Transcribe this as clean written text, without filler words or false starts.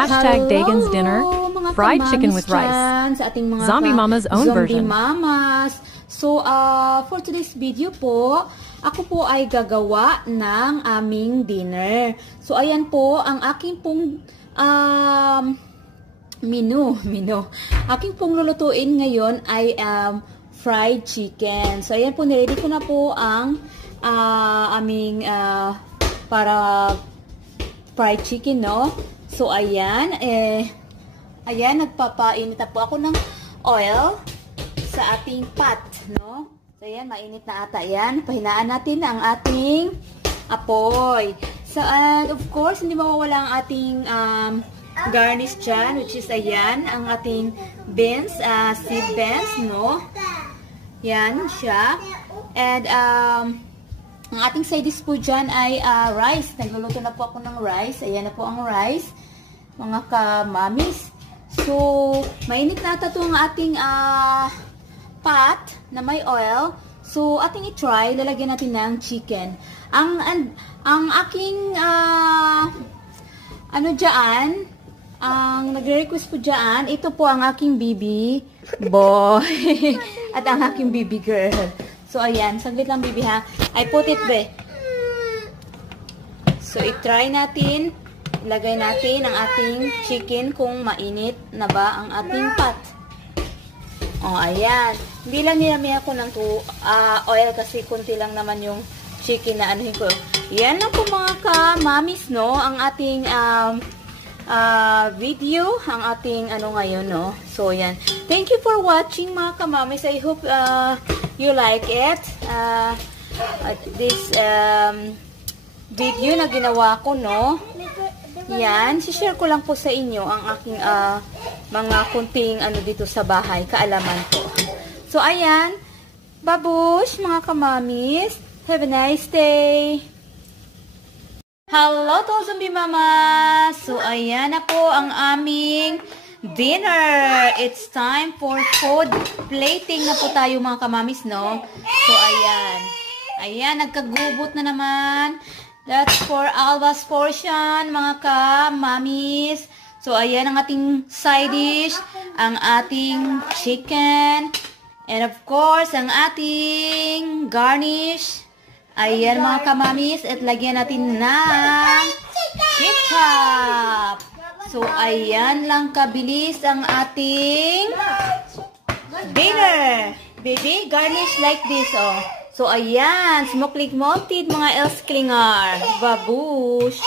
Hashtag Dagan's Dinner, mga fried chicken with kamamis rice. dyan sa ating mga Zombie Mama's own Zombie version. Mamas. So, for today's video po, ako po ay gagawa ng aming dinner. So, ayan po, ang aking pong menu. Aking pong lulutuin ngayon ay fried chicken. So, ayan po, niready ko na po ang aming para fried chicken, no? So, ayan, ayan, nagpapainit na po ako ng oil sa ating pot, no? So, ayan, mainit na ata yan. Pahinaan natin ang ating apoy. So, and of course, hindi mawawala ang ating garnish dyan, which is, ayan, ang ating beans, seed beans, no? Yan siya. And, ang ating side dish po dyan ay rice. Nagluluto na po ako ng rice. Ayan na po ang rice, mga kamamis. So, mainit na ata ito ang ating pot na may oil. So, ating i-try. Lalagyan natin ng chicken. Ang aking ano dyan, ang nagre-request po dyan, ito po ang aking baby boy at ang aking baby girl. So, ayan. Saglit lang, baby, ha? I put it, be. So, i-try natin. Ilagay natin ang ating chicken kung mainit na ba ang ating pot. Oh, ayan. Hindi lang nilamihan ko ng oil kasi kunti lang naman yung chicken na anuhin ko. Yan lang po mga ka-mamis, no? Ang ating video, ang ating ano ngayon, no? So, yan. Thank you for watching, mga ka-mamis. I hope you like it. This video na ginawa ko, no? Yan. Si-share ko lang po sa inyo ang aking mga kunting ano dito sa bahay. Kaalaman ko. So, ayan. Babush, mga ka-mamis. Have a nice day. Hello to Zombie Mama! So, ayan na po ang aming dinner. It's time for food plating na po tayo mga kamamis, no? So, ayan. Ayan, nagkagubot na naman. That's for Alba's portion, mga kamamis. So, ayan ang ating side dish, ang ating chicken, and of course, ang ating garnish. Ayan mga kamamis, at lagyan natin ng ketchup. So, ayan lang kabilis ang ating dinner. Baby, garnish like this, oh. So, ayan, smoke-like malted mga Elsklinger. Babush.